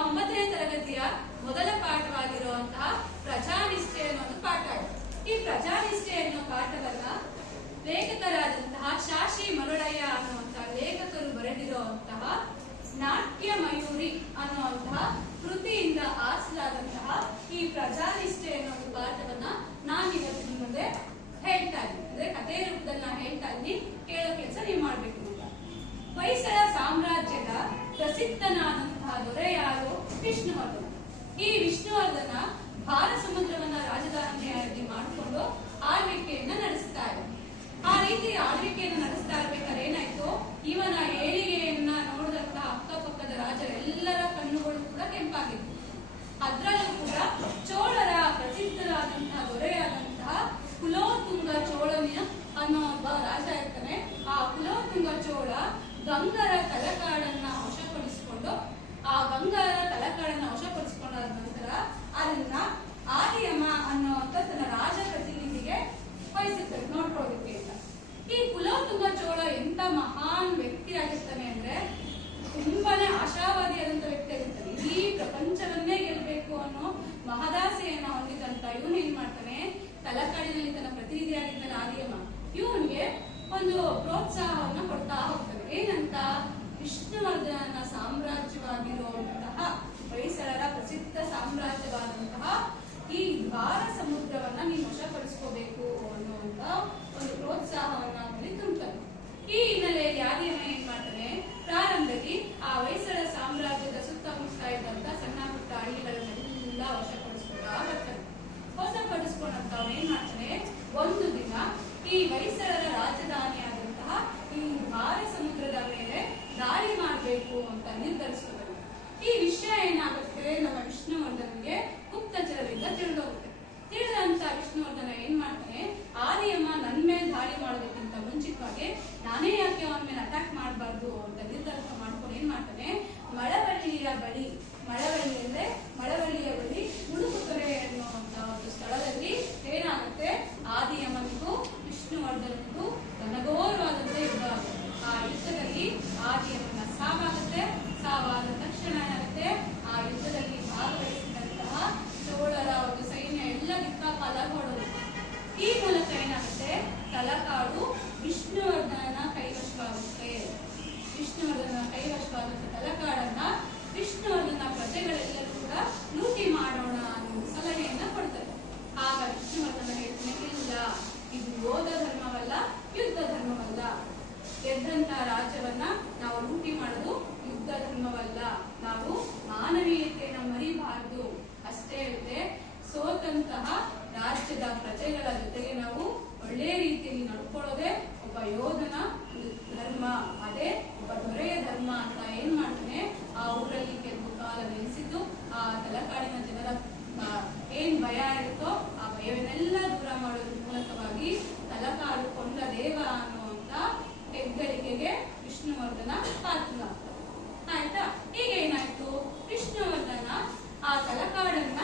9ನೇ ತರಗತಿಯ ಮೊದಲ ಪಾಠವಾಗಿರುವಂತಹ ಪ್ರಜಾನಿಷ್ಠೆ ಅನ್ನೋ ಒಂದು ಪಾಠ ಇದೆ. ಈ ಪ್ರಜಾನಿಷ್ಠೆ ಅನ್ನೋ ಪಾಠವನ್ನ ಲೇಖಕರಾದಂತಹ ಶಾಶಿ ಮರುಳಯ್ಯ ಅನ್ನುವಂತಹ ಲೇಖಕರು ಬರೆದಿರುವಂತಹ ನಾಟ್ಯ ಮಯೂರಿ ಅನ್ನುವಂತಹ ಕೃತಿಯಿಂದ ಆರಿಸಲಾದಂತಹ ಈ ಪ್ರಜಾನಿಷ್ಠೆ ಅನ್ನೋ ಒಂದು ಪಾಠವನ್ನ ನಾನಿವತ್ತು ನಿಮ್ಮ ಮುಂದೆ ಹೇಳ್ತಾ ಇದ್ದೀನಿ. ಅಂದ್ರೆ ಕಥೆ ರೂಪದಲ್ಲಿ ನಾನು ಹೇಳ್ತಾ ಇದ್ದೀನಿ, ಕೇಳೋ ಕೆಲಸ ನೀವು ಮಾಡ್ಬೇಕು ಅಂತ. ಹೊಯ್ಸಳ ಸಾಮ್ರಾಜ್ಯದ ಪ್ರಸಿದ್ಧನಾದಂತಹ ದೊರೆ ಯಾರು? ವಿಷ್ಣುವರ್ಧನ. ಈ ವಿಷ್ಣುವರ್ಧನ ಭಾರ ಸಮುದ್ರವನ್ನ ರಾಜಧಾನಿಯಾಗಿ ಮಾಡಿಕೊಂಡು ಆಳ್ವಿಕೆಯನ್ನ ನಡೆಸ್ತಾ ಇದ್ದ. ಆ ರೀತಿ ಆಳ್ವಿಕೆಯನ್ನು ನಡೆಸ್ತಾ ಇರ್ಬೇಕಾದ್ರೆ ಏನಾಯ್ತು, ಇವನ ಏಳಿಗೆಯನ್ನ ನೋಡಿದಂತಹ ಅಕ್ಕಪಕ್ಕದ ರಾಜರೆಲ್ಲರ ಕಣ್ಣುಗಳು ಕೂಡ ಕೆಂಪಾಗಿತ್ತು. ಅದ್ರಲ್ಲೂ ಕೂಡ ಚೋಳರ ಪ್ರಸಿದ್ಧರಾದಂತಹ ದೊರೆಯಾದಂತಹ ಕುಲೋತುಂಗ ಚೋಳನಿನ ಅನ್ನೋ ಒಬ್ಬ ರಾಜ ಇರ್ತಾನೆ. ಆ ಕುಲೋತುಂಗ ಚೋಳ ಗಂಗರ ತಲಕಾಡನ್ನ ವಶಪಡಿಸಿಕೊಂಡ ನಂತರ ಅದನ್ನ ಆದಿಯಮ ಅನ್ನುವಂತ ತನ್ನ ರಾಜ ಪ್ರತಿನಿಧಿಗೆ ವಹಿಸುತ್ತಾರೆ ನೋಡ್ಕೊಳ್ಳೋದಕ್ಕೆ ಅಂತ. ಈ ಕುಲೋತುಂಗ ಚೋಳ ಎಂತ ಮಹಾನ್ ವ್ಯಕ್ತಿ ಆಗಿರ್ತಾನೆ ಅಂದ್ರೆ ತುಂಬಾನೇ ಆಶಾವಾದಿಯಾದಂತ ವ್ಯಕ್ತಿ ಆಗಿರ್ತಾನೆ. ಇಡೀ ಪ್ರಪಂಚವನ್ನೇ ಗೆಲ್ಬೇಕು ಅನ್ನೋ ಮಹದಾಸೆಯನ್ನ ಹೊಂದಿದಂತ ಇವನು ಏನ್ ಮಾಡ್ತಾನೆ, ತಲಕಾಡಿನಲ್ಲಿ ತನ್ನ ಪ್ರತಿನಿಧಿಯಾಗಿದ್ದಾನೆ ಆದಿಯಮ, ಇವನ್ಗೆ ಒಂದು ಪ್ರೋತ್ಸಾಹವನ್ನ ಕೊಡ್ತಾ ಹೋಗ್ತಾನೆ. ಏನಂತ, ವಿಷ್ಣುವರ್ಧನ ಸಾಮ್ರಾಜ್ಯವಾಗಿರುವಂತಹ ಹೊಯ್ಸಳರ ಪ್ರಸಿದ್ಧ ಸಾಮ್ರಾಜ್ಯವಾದಂತಹ ಈ ದ್ವಾರ ಸಮುದ್ರವನ್ನ ನೀನು ವಶಪಡಿಸ್ಕೋಬೇಕು ಅನ್ನುವಂತ ಒಂದು ಪ್ರೋತ್ಸಾಹವನ್ನ ಅವನಲ್ಲಿ ತುಂಬುತ್ತಾನೆ. ಈ ಹಿನ್ನೆಲೆಯಲ್ಲಿ ಆದಿಯಮ ಏನ್ ಮಾಡ್ತಾನೆ, ಪ್ರಾರಂಭದಲ್ಲಿ ಆ ಹೊಯ್ಸಳ ಸಾಮ್ರಾಜ್ಯದ ಸುತ್ತಮುತ್ತ ಇದ್ದಂತ ಸಣ್ಣ ಪುಟ್ಟ ಹಳ್ಳಿಗಳನ್ನೆಲ್ಲ ವಶಪಡಿಸ್ಕೊಂಡಂತ ಅವನು ಏನ್ ಮಾಡ್ತಾನೆ, ಒಂದು ದಿನ ಈ ಹೊಯ್ಸಳರ ರಾಜಧಾನಿಯಾದಂತಹ ಈ ದ್ವಾರ ಸಮುದ್ರದ ಮೇಲೆ ದಾಳಿ ಮಾಡಬೇಕು ಅಂತ ನಿರ್ಧರಿಸ್ತಾರೆ. ಈ ವಿಷಯ ಏನಾಗುತ್ತೆ, ನಮ್ಮ ವಿಷ್ಣುವರ್ಧನ್ಗೆ ಗುಪ್ತಚರರಿಂದ ತಿಳಿದೋಗುತ್ತೆ. ತಿಳಿದಂತ ವಿಷ್ಣುವರ್ಧನ ಏನ್ ಮಾಡ್ತಾನೆ, ಆದಿಯಮ ನನ್ ಮೇಲೆ ದಾಳಿ ಮಾಡೋದಕ್ಕಿಂತ ಮುಂಚಿತವಾಗಿ ನಾನೇ ಯಾಕೆ ಅವನ ಮೇಲೆ ಅಟ್ಯಾಕ್ ಮಾಡಬಾರ್ದು ಅಂತ ನಿರ್ಧಾರ ಮಾಡ್ಕೊಂಡು ಏನ್ ಮಾಡ್ತಾನೆ, ಮಳವಳ್ಳಿಯ ಬಳಿ ಮುಳುಗುತೊರೆ ಎನ್ನುವಂತ ಒಂದು ಸ್ಥಳದಲ್ಲಿ ಏನಾಗುತ್ತೆ, ಆದಿಯಮನಿಗೂ ವಿಷ್ಣುವರ್ಧನಿಗೂ ಘನಘೋರವಾದಂತ ಯುದ್ಧ ಆಗುತ್ತೆ. ಆ ಯುದ್ಧದಲ್ಲಿ ಆದಿಯಮನ ಸಾವಾಗುತ್ತೆ. ಸಾವಾದ ತಕ್ಷಣ ಏನಾಗುತ್ತೆ, ಆ ಯುದ್ಧದಲ್ಲಿ ಭಾಗವಹಿಸಿದಂತಹ ಚೋಳರ ಒಂದು ಸೈನ್ಯ ಎಲ್ಲ ದಿಕ್ಕಾಪಾಲಾಗೋದು. ಈ ಮೂಲಕ ಏನಾಗುತ್ತೆ, ತಲಕಾಡು ವಿಷ್ಣುವರ್ಧನನ ಕೈವಶವಾಗುತ್ತೆ. ವಿಷ್ಣುವರ್ಧನ ಕೈವಶವಾದಂತ ತಲಕಾಡನ್ನ ವಿಷ್ಣುವರ್ಧನ ಪ್ರಜೆಗಳೆಲ್ಲರೂ ಕೂಡ ಲೂಟಿ ಮಾಡೋಣ ಅನ್ನೋ ಸಲಹೆಯನ್ನ ಕೊಡ್ತಾರೆ. ಆಗ ವಿಷ್ಣುವರ್ಧನ ಹೇಳ್ತಾನೆ, ಇಲ್ಲ, ಇದು ಯೋಧ ಧರ್ಮವಲ್ಲ, ಯುದ್ಧ ಧರ್ಮವಲ್ಲ. ಗೆದ್ದಂತ ರಾಜ್ಯವನ್ನ ನಾವು ಲೂಟಿ ಮಾಡೋದು ಯುದ್ಧ ಧರ್ಮವಲ್ಲ. ನಾವು ಮಾನವೀಯತೆಯನ್ನ ಮರಿಬಾರದು. ಅಷ್ಟೇ ಅಲ್ಲದೆ ಸೋತಂತಹ ರಾಜ್ಯದ ಪ್ರಜೆಗಳ ಜೊತೆಗೆ ನಾವು ಒಳ್ಳೆ ರೀತಿಯಲ್ಲಿ ನಡ್ಕೊಳ್ಳೋದೇ ಒಬ್ಬ ಯೋಧನ ಧರ್ಮ, ಅದೇ ಒಬ್ಬ ದೊರೆಯ ಧರ್ಮ ಅಂತ ಏನ್ ಮಾಡ್ತಾನೆ, ಆ ಊರಲ್ಲಿ ಕೆಲವು ಕಾಲ ನೆಲೆಸಿದ್ದು ಆ ತಲಕಾಡಿನ ಜನರ ಏನ್ ಭಯ ಇರುತ್ತೋ ಆ ಭಯವನ್ನೆಲ್ಲ ದೂರ ಮಾಡೋದ್ರ ಮೂಲಕವಾಗಿ ತಲಕಾಡು ಕೊಂಡ ದೇವ ಅನ್ನುವಂತ ಹೆಗ್ಗಳಿಕೆಗೆ ವಿಷ್ಣುವರ್ಧನ ಪಾತ್ರನಾಗ್ತಾರೆ. ಆಯ್ತಾ? ಈಗ ಏನಾಯ್ತು, ವಿಷ್ಣುವರ್ಧನ ಆ ತಲಕಾಡನ್ನ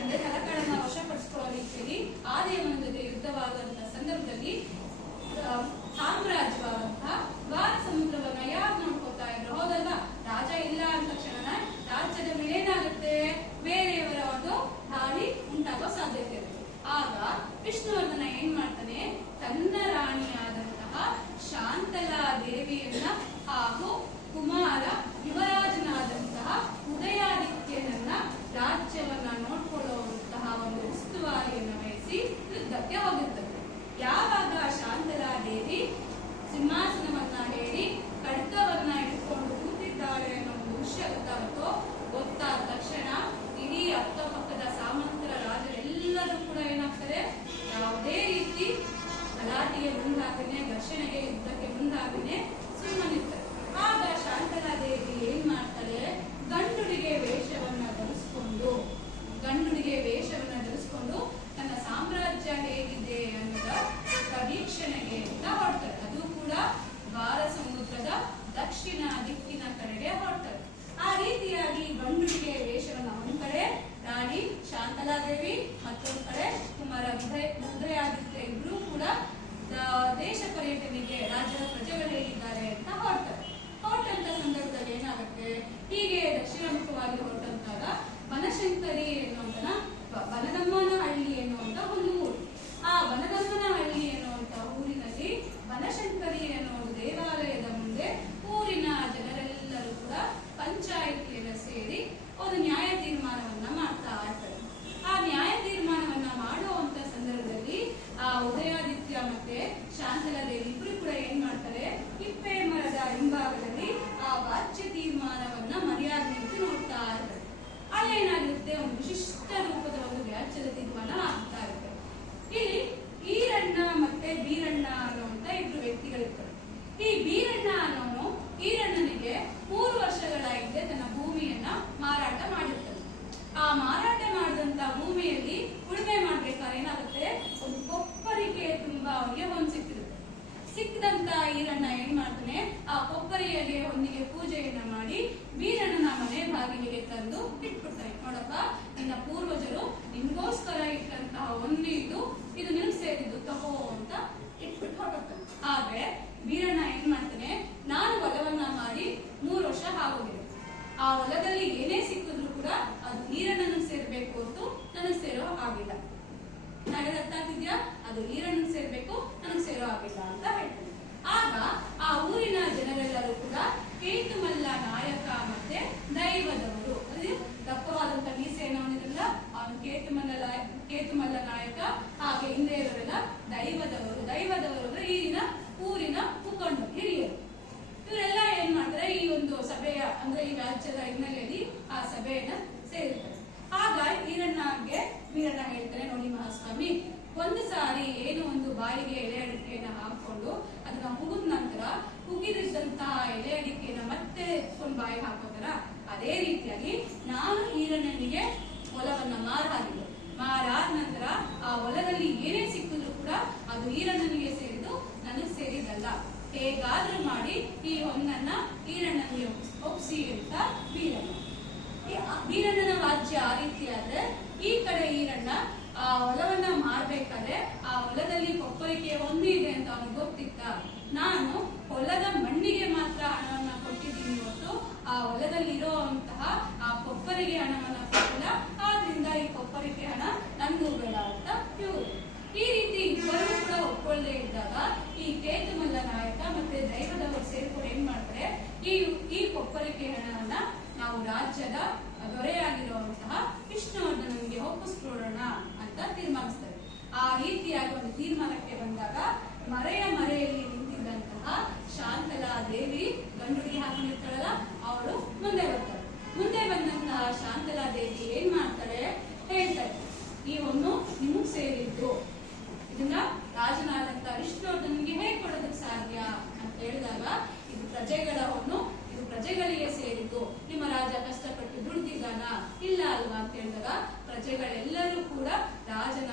ಅಂದ್ರೆ ತಲಕಾಡನ್ನ ವಶಪಡಿಸಿಕೊಳ್ಳೋ ರೀತಿಯಲ್ಲಿ ಆದಿಯಮನ ಜೊತೆ ಯುದ್ಧವಾದಂತಹ ಸಂದರ್ಭದಲ್ಲಿ ಸಾಮ್ರಾಜ್ಯವಾದಂತಹ ದ್ವಾರ ಸಮುದ್ರವನ್ನ ಯಾರು ನೋಡ್ಕೋತಾ ಇದ್ರು? ಹೌದಲ್ವಾ? ರಾಜ ಇಲ್ಲ ಅಂದ ತಕ್ಷಣ ರಾಜ್ಯದ ಮೇಲೆ ಏನಾಗುತ್ತೆ, ಬೇರೆಯವರ ಒಂದು ದಾಳಿ ಉಂಟಾಗೋ ಸಾಧ್ಯತೆ ಇರುತ್ತೆ. ಆಗ ವಿಷ್ಣುವರ್ಧನ ಏನ್ ಮಾಡ್ತಾನೆ, ತನ್ನ ರಾಣಿಯಾದಂತಹ ಶಾಂತಲಾ ದೇವಿಯನ್ನ ಹಾಗೂ ಕುಮಾರ ಇವರ ಇಟ್ಬಿಡ್ತಾರೆ. ನೋಡಪ್ಪ, ನಿನ್ನ ಪೂರ್ವಜರು ನಿನ್ಗೋಸ್ಕರ ಇಟ್ಟಂತಹ ಒಂದು ಇದು ನಿನಗೆ ಸೇರಿದ್ದು, ತಗೋ ಅಂತ ಇಟ್ಬಿಟ್ಟು ಹೊರಡ್ತಾನೆ. ಆದ್ರೆ ವೀರಣ್ಣ ಏನ್ ಮಾಡ್ತಾನೆ, ನಾನು ಹೊಲವನ್ನ ಮಾಡಿ 3 ವರ್ಷ ಆಗೋಗಿದೆ, ಆ ಹೊಲದಲ್ಲಿ ಏನೇ ಸಿಕ್ಕಿದ್ರು ಕೂಡ ಅದು ಈರಣ್ಣನಿಗೆ ಸೇರ್ಬೇಕು ಹೊರತು ನನಗೆ ಸೇರೋ ಆಗಿಲ್ಲ. ನನಗೆ ಅರ್ಥ ಆಗ್ತಿದ್ಯಾ? ಅದು ಈರಣ್ಣನಿಗೆ ಸೇರ್ಬೇಕು, ನನಗೆ ಸೇರೋ ಆಗಿಲ್ಲ ಅಂತ ಹೇಳ್ತಾನೆ. ಆಗ ಆ ಊರಿನ ಜನರೆಲ್ಲರೂ ಕೂಡ ಕೇತುಮಲ್ಲ ನಾಯಕ ಮತ್ತೆ ದೈವದವರು, ಅಂದ್ರೆ ದಪ್ಪವಾದಂತ ಮೀಸೆಯನ್ನಿದ್ರಲ್ಲ ಅವನು ಕೇತುಮಲ್ಲ ನಾಯಕ, ಹಾಗೆ ಹಿಂದೆ ಇರೋರೆಲ್ಲ ದೈವದವರು. ದೈವದವರು ಅಂದ್ರೆ ಊರಿನ ಮುಖಂಡರು, ಹಿರಿಯರು. ಇವರೆಲ್ಲ ಏನ್ ಮಾಡ್ತಾರೆ, ಈ ಒಂದು ಸಭೆಯ ಅಂದ್ರೆ ಈ ರಾಜ್ಯದ ಹಿನ್ನೆಲೆಯಲ್ಲಿ ಆ ಸಭೆಯನ್ನ ಸೇರಿರ್ತಾರೆ. ಆಗ ವೀರಣ್ಣ ಹೇಳ್ತಾರೆ, ನೋಡಿ ಮಹಾಸ್ವಾಮಿ, ಒಂದು ಸಾರಿ ಏನು ಒಂದು ಬಾಯಿಗೆ ಎಲೆ ಅಡಿಕೆಯನ್ನ ಹಾಕೊಂಡು ಅದನ್ನ ಹುಗಿದ ನಂತರ ಹುಗಿದಂತಹ ಎಲೆ ಅಡಿಕೆಯನ್ನ ಮತ್ತೆ ಎತ್ಕೊಂಡು ಬಾಯಿಗೆ ಹಾಕೋತಾರ, ಅದೇ ರೀತಿಯಾಗಿ ನಾನು ಈರಣ್ಣನಿಗೆ ಹೊಲವನ್ನ ಮಾರಾದ ನಂತರ ಆ ಹೊಲದಲ್ಲಿ ಏನೇ ಸಿಕ್ಕಿದ್ರು ಕೂಡ ಅದು ಈರಣ್ಣನಿಗೆ ಸೇರಿದ್ದು, ನನಗೆ ಸೇರಿದಲ್ಲ. ಹೇಗಾದ್ರೂ ಮಾಡಿ ಈ ಹೊನ್ನನ್ನ ಈರಣ್ಣನಿಗೆ ಒಪ್ಪಿಸಿ ಅಂತ ವೀರಣ್ಣನ ರಾಜ್ಯ ಆ ರೀತಿ ಆದ್ರೆ, ಈ ಕಡೆ ಈರಣ್ಣ ಆ ಹೊಲವನ್ನ ಮಾರ್ಬೇಕಾದ್ರೆ ಆ ಹೊಲದಲ್ಲಿ ಕೊಪ್ಪರಿಗೆ ಹೊಂದಿದೆ ಅಂತ ಅವನಿಗೆ ಗೊತ್ತಿತ್ತ. ನಾನು ಹೊಲದ ಮಣ್ಣಿಗೆ ಮಾತ್ರ ಹಣವನ್ನ ಕೊಟ್ಟಿದ್ದೀನಿ ಹೊರತು ಆ ಹೊಲದಲ್ಲಿ ಇರೋಂತಹ ಆ ಕೊಪ್ಪರಿಗೆ ಹಣವನ್ನ ಕೊಟ್ಟಿಲ್ಲ. ಆದ್ರಿಂದ ಈ ಕೊಪ್ಪರಿಗೆ ಹಣ ನನ್ಗೂ ಬೇಡ ಅಂತ ಇವರು. ಈ ರೀತಿ ಇಬ್ಬರು ಕೂಡ ಒಪ್ಕೊಳ್ಳದೆ ಇದ್ದಾಗ ಈ ಕೇತುಮಲ್ಲ ನಾಯಕ ಮತ್ತೆ ದೈವದವರು ಸೇರ್ಕೊಂಡು ಏನ್ ಮಾಡ್ತಾರೆ, ಈ ಕೊಪ್ಪರಿಗೆ ಹಣವನ್ನ ನಾವು ರಾಜ್ಯದ ದೊರೆಯಾಗಿರುವಂತಹ ವಿಷ್ಣುವರ್ಧನನಿಗೆ ಒಪ್ಪಿಸ್ಕೊಡೋಣ ಅಂತ ತೀರ್ಮಾನಿಸ್ತಾರೆ. ಆ ರೀತಿಯಾಗಿ ಒಂದು ತೀರ್ಮಾನಕ್ಕೆ ಬಂದಾಗ ಮರೆಯಲ್ಲಿ ನಿಂತಿದ್ದಂತಹ ಶಾಂತಲಾ ದೇವಿ, ಗಂಡುಡಿ ಹಾಕೊಂಡಿರ್ತಾಳಲ್ಲ ಅವಳು ಮುಂದೆ ಬರ್ತಾರೆ. ಮುಂದೆ ಬಂದಂತಹ ಶಾಂತಲಾ ದೇವಿ ಏನ್ ಮಾಡ್ತಾರೆ, ಹೇಳ್ತಾರೆ, ಈ ಒಂದು ನಿಮಗ್ ಸೇರಿದ್ದು, ಇದನ್ನ ರಾಜನಾದಂತ ವಿಷ್ಣುವರ್ಧನಿಗೆ ಹೇಗೆ ಕೊಡೋದಕ್ಕೆ ಸಾಧ್ಯ ಅಂತ ಹೇಳಿದಾಗ, ಇದು ಪ್ರಜೆಗಳ ಹೊನ್ನು, ಇದು ಪ್ರಜೆಗಳಿಗೆ ಸೇರಿದ್ದು, ನಿಮ್ಮ ರಾಜ ಕಷ್ಟಪಟ್ಟು ದುಡ್ದಿದ್ದಾನ ಇಲ್ಲ ಅಲ್ವಾ ಅಂತ ಹೇಳಿದಾಗ, ಪ್ರಜೆಗಳೆಲ್ಲರೂ ಕೂಡ ರಾಜನ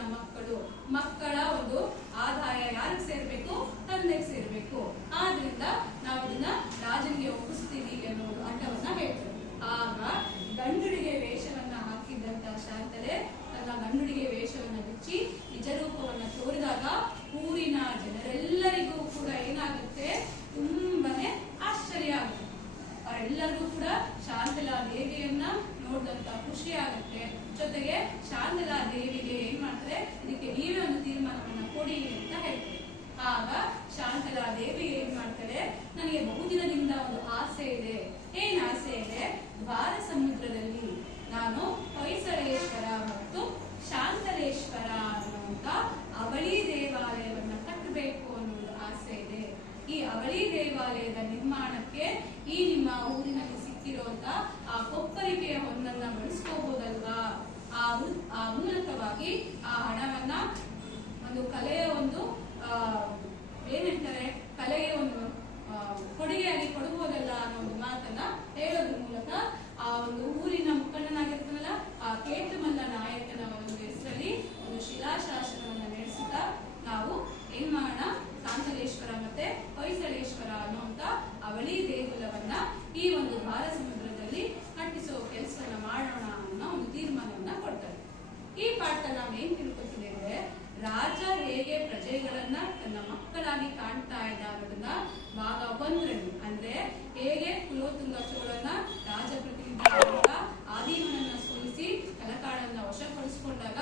ಮಕ್ಕಳ ಒಂದು ಆದಾಯ ಯಾರಿಗೆ ಸೇರ್ಬೇಕು, ತಂದೆಗೆ ಸೇರ್ಬೇಕು. ಆದ್ರಿಂದ ನಾವು ಇದನ್ನ ರಾಜನಿಗೆ ಒಪ್ಪಿಸ್ತೀವಿ ಅನ್ನೋದು ಅಡ್ಡವನ್ನ ಹೇಳ್ತಾರೆ. ಆಗ ಗಂಡುಡಿಗೆ ವೇಷವನ್ನ ಹಾಕಿದ್ದಂತ ಶಾಂತಲೆ ತನ್ನ ಗಂಡುಡಿಗೆ ವೇಷವನ್ನ ಬಿಚ್ಚಿ ನಿಜ ರೂಪವನ್ನ ತೋರಿದಾಗ ಊರಿನ ಜನರೆಲ್ಲರಿಗೂ ಕೂಡ ಏನಾಗುತ್ತೆ, ತುಂಬಾನೇ ಆಶ್ಚರ್ಯ ಆಗುತ್ತೆ. ಅವರೆಲ್ಲರಿಗೂ ಕೂಡ ಶಾಂತಲಾ ದೇವಿಯನ್ನ ನೋಡಿದಂತ ಖುಷಿ ಆಗುತ್ತೆ. ಜೊತೆಗೆ ಶಾಂತಲಾ ದೇವಿಗೆ ಏನ್ ಮಾಡ್ತಾರೆ, ಇದಕ್ಕೆ ನೀವೇ ಒಂದು ತೀರ್ಮಾನವನ್ನ ಕೊಡಿ ಅಂತ ಹೇಳ್ತಾರೆ. ಆಗ ಶಾಂತಲಾ ದೇವಿ ಏನ್ ಮಾಡ್ತಾರೆ, ನನಗೆ ಬಹುದಿನದಿಂದ ಒಂದು ಆಸೆ ಇದೆ. ಏನ್ ಆಸೆ ಇದೆ, ದ್ವಾರ ಸಮುದ್ರದಲ್ಲಿ ನಾನು ಹೊಯ್ಸಳೇಶ್ವರ ಮತ್ತು ಶಾಂತಲೇಶ್ವರ ಅನ್ನುವಂತ ಅವಳಿ ದೇವಾಲಯವನ್ನ ಕಟ್ಟಬೇಕು ಅನ್ನೋದು ಆಸೆ ಇದೆ. ಈ ಅವಳಿ ದೇವಾಲಯದ ನಿರ್ಮಾಣಕ್ಕೆ ಈ ನಿಮ್ಮ ಊರಿನಲ್ಲಿ ಸಿಕ್ಕಿರುವಂತ ಆ ಕೊಪ್ಪರಿಕೆಯ ಹೊನ್ನನ್ನ ಬಳಸ್ಕೋಬಹುದಲ್ವಾ? ಆ ಮೂಲಕವಾಗಿ ಆ ಹಣವನ್ನ ಒಂದು ಕಲೆಯ ಒಂದು ಏನಂತಾರೆ, ಕಲೆಗೆ ಒಂದು ಕೊಡುಗೆಯಾಗಿ ಕೊಡಬಹುದಲ್ಲ ಅನ್ನೋ ಒಂದು ಮಾತನ್ನ ಹೇಳೋದ್ರ ಮೂಲಕ ಆ ಒಂದು ಊರಿನ ಮುಖಂಡನಾಗಿರ್ತಾನಲ್ಲ ಆ ಕೇತುಮಲ್ಲ ನಾಯಕನ ಒಂದು ಹೆಸರಲ್ಲಿ ಒಂದು ಶಿಲಾಶಾಸನವನ್ನ ನಡೆಸುತ್ತಾ ನಾವು ಏನ್ ಮಾಡೋಣ, ಶಾಂತಲೇಶ್ವರ ಮತ್ತೆ ಹೊಯ್ಸಳೇಶ್ವರ ಅನ್ನುವಂತ ಅವಳಿ ದೇಗುಲವನ್ನ ಈ ಒಂದು ದ್ವಾರ ಸಮುದ್ರದಲ್ಲಿ ಕಟ್ಟಿಸುವ ಕೆಲಸವನ್ನ ಮಾಡೋಣ ಅನ್ನೋ ಒಂದು ತೀರ್ಮಾನವನ್ನ ಕೊಡ್ತಾರೆ. ಈ ಪಾಠದಲ್ಲಿ ನಾವು ಏನ್ ತಿಳ್ಕೊತಿದ್ದೇವೆ, ರಾಜ ಹೇಗೆ ಪ್ರಜೆಗಳನ್ನ ತನ್ನ ಮಕ್ಕಳಾಗಿ ಕಾಣ್ತಾ ಇದ್ದ ಅನ್ನೋದನ್ನ ಭಾಗ 1ರಲ್ಲಿ, ಅಂದ್ರೆ ಹೇಗೆ ಕುಲೋತ್ತುಂಗ ಚೋಳನ ರಾಜಪ್ರತಿನಿಧಿಯಾದ ಆದಿಮನನ್ನ ಸೋಲಿಸಿ ತಲಕಾಡನ್ನ ವಶಪಡಿಸಿಕೊಂಡಾಗ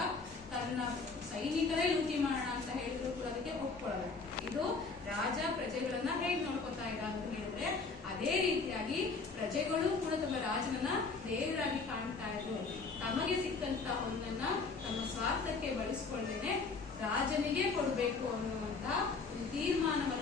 ತನ್ನ ಸೈನಿಕರೇ ಲೂಟಿ ಮಾಡೋಣ ಅಂತ ಹೇಳಿದ್ರು ಕೂಡ ಅದಕ್ಕೆ ಒಪ್ಕೊಳ್ಳಲ್ಲ. ಇದು ರಾಜ ಪ್ರಜೆಗಳನ್ನ ಹೇಗೆ ನೋಡ್ಕೊತಾ ಇದ್ದ ಅಂತ ಹೇಳಿದ್ರೆ, ಅದೇ ರೀತಿಯಾಗಿ ಪ್ರಜೆಗಳು ಕೂಡ ತಮ್ಮ ರಾಜನನ್ನ ದೇವರಾಗಿ ಕಾಣ್ತಾ ಇದ್ರು. ತಮಗೆ ಸಿಕ್ಕಂತ ಒಂದನ್ನ ತಮ್ಮ ಸ್ವಾರ್ಥಕ್ಕೆ ಬಳಸ್ಕೊಳ್ದೇನೆ ರಾಜನಿಗೆ ಕೊಡ್ಬೇಕು ಅನ್ನುವಂತ ಒಂದು ತೀರ್ಮಾನವನ್ನು